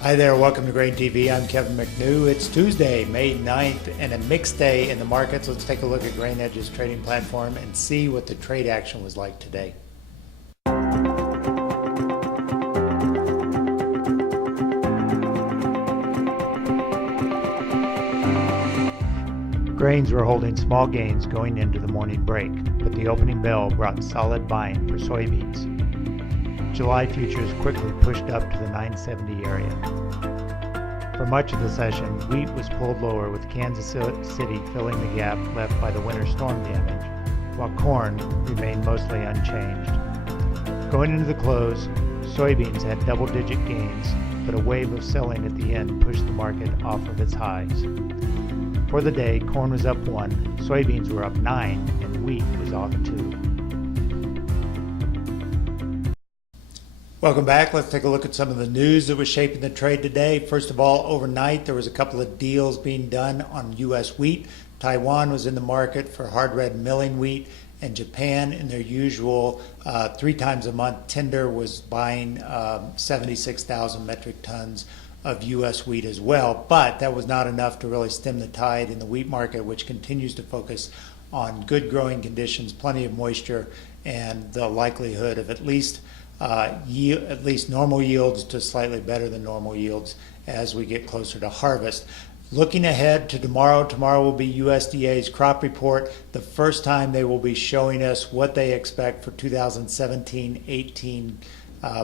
Hi there, welcome to Grain TV. I'm Kevin McNew. It's Tuesday, May 9th, and a mixed day in the markets. Let's take a look at Grain Edge's trading platform and see what the trade action was like today. Grains were holding small gains going into the morning break, but the opening bell brought solid buying for soybeans. July futures quickly pushed up to the 970 area. For much of the session, wheat was pulled lower with Kansas City filling the gap left by the winter storm damage, while corn remained mostly unchanged. Going into the close, soybeans had double-digit gains, but a wave of selling at the end pushed the market off of its highs. For the day, corn was up 1, soybeans were up 9, and wheat was off 2. Welcome back. Let's take a look at some of the news that was shaping the trade today. First of all, overnight there was a couple of deals being done on U.S. wheat. Taiwan was in the market for hard red milling wheat, and Japan, in their usual 3 times a month tender, was buying 76,000 metric tons of U.S. wheat as well. But that was not enough to really stem the tide in the wheat market, which continues to focus on good growing conditions, plenty of moisture, and the likelihood of at least normal yields to slightly better than normal yields as we get closer to harvest. Looking ahead to tomorrow will be USDA's crop report, the first time they will be showing us what they expect for 2017-18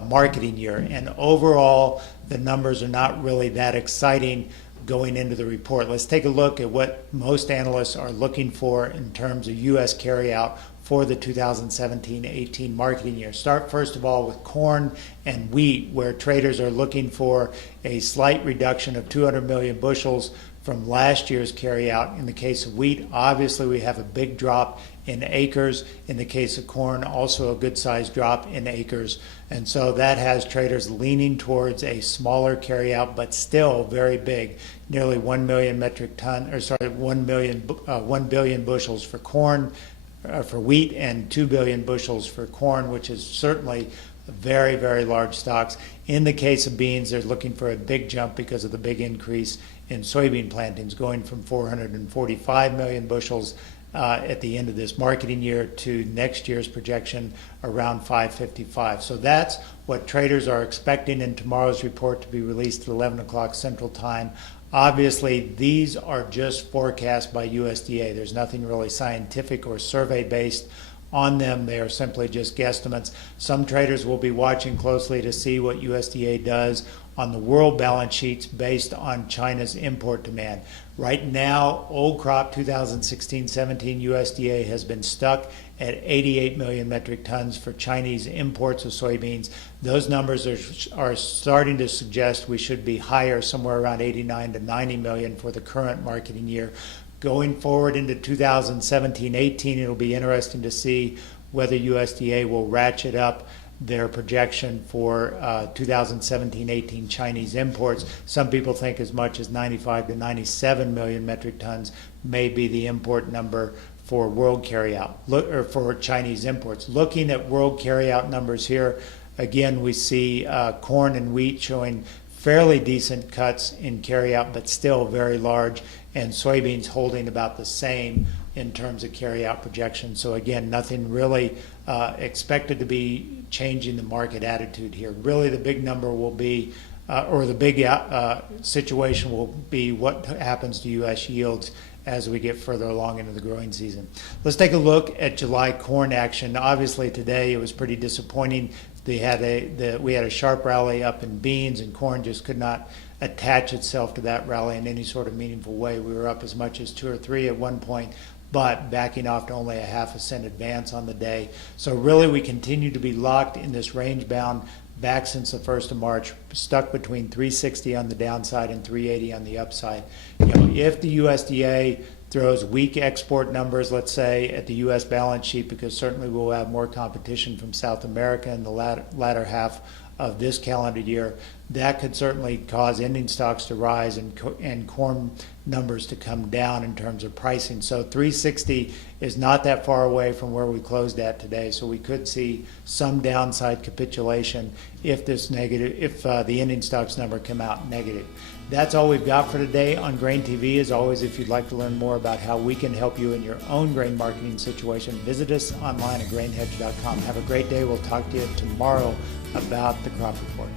marketing year. And overall, the numbers are not really that exciting going into the report. Let's take a look at what most analysts are looking for in terms of U.S. carryout for the 2017-18 marketing year. Start first of all with corn and wheat, where traders are looking for a slight reduction of 200 million bushels from last year's carryout. In the case of wheat, obviously we have a big drop in acres. In the case of corn, also a good sized drop in acres. And so that has traders leaning towards a smaller carryout, but still very big, nearly 1 million metric ton, or sorry, 1 billion bushels for corn, for wheat, and 2 billion bushels for corn, which is certainly very, very large stocks. In the case of beans, they're looking for a big jump because of the big increase in soybean plantings, going from 445 million bushels at the end of this marketing year to next year's projection around 555. So that's what traders are expecting in tomorrow's report to be released at 11 o'clock Central Time. Obviously, these are just forecasts by USDA. There's nothing really scientific or survey-based on them. They are simply just guesstimates. Some traders will be watching closely to see what USDA does on the world balance sheets based on China's import demand. Right now, old crop 2016-17 USDA has been stuck at 88 million metric tons for Chinese imports of soybeans. Those numbers are starting to suggest we should be higher, somewhere around 89 to 90 million for the current marketing year. Going forward into 2017-18, it'll be interesting to see whether USDA will ratchet up their projection for 2017-18 Chinese imports. Some people think as much as 95 to 97 million metric tons may be the import number for world carryout, or for Chinese imports. Looking at world carryout numbers here, again, we see corn and wheat showing fairly decent cuts in carryout, but still very large, and soybeans holding about the same in terms of carryout projections. So again, nothing really expected to be changing the market attitude here. Really, the big number will be, or the big situation will be what happens to U.S. yields as we get further along into the growing season. Let's take a look at July corn action. Obviously today it was pretty disappointing. We had a sharp rally up in beans, and corn just could not attach itself to that rally in any sort of meaningful way. We were up as much as 2 or 3 at one point, but backing off to only a half a cent advance on the day. So really we continue to be locked in this range bound back since the 1st of March, stuck between 360 on the downside and 380 on the upside. If the USDA throws weak export numbers, let's say, at the U.S. balance sheet, because certainly we'll have more competition from South America in the latter half of this calendar year, that could certainly cause ending stocks to rise and corn numbers to come down in terms of pricing. So 360 is not that far away from where we closed at today. So we could see some downside capitulation if the ending stocks number come out negative. That's all we've got for today on Grain TV. As always, if you'd like to learn more about how we can help you in your own grain marketing situation, visit us online at grainhedge.com. Have a great day. We'll talk to you tomorrow about the crop report.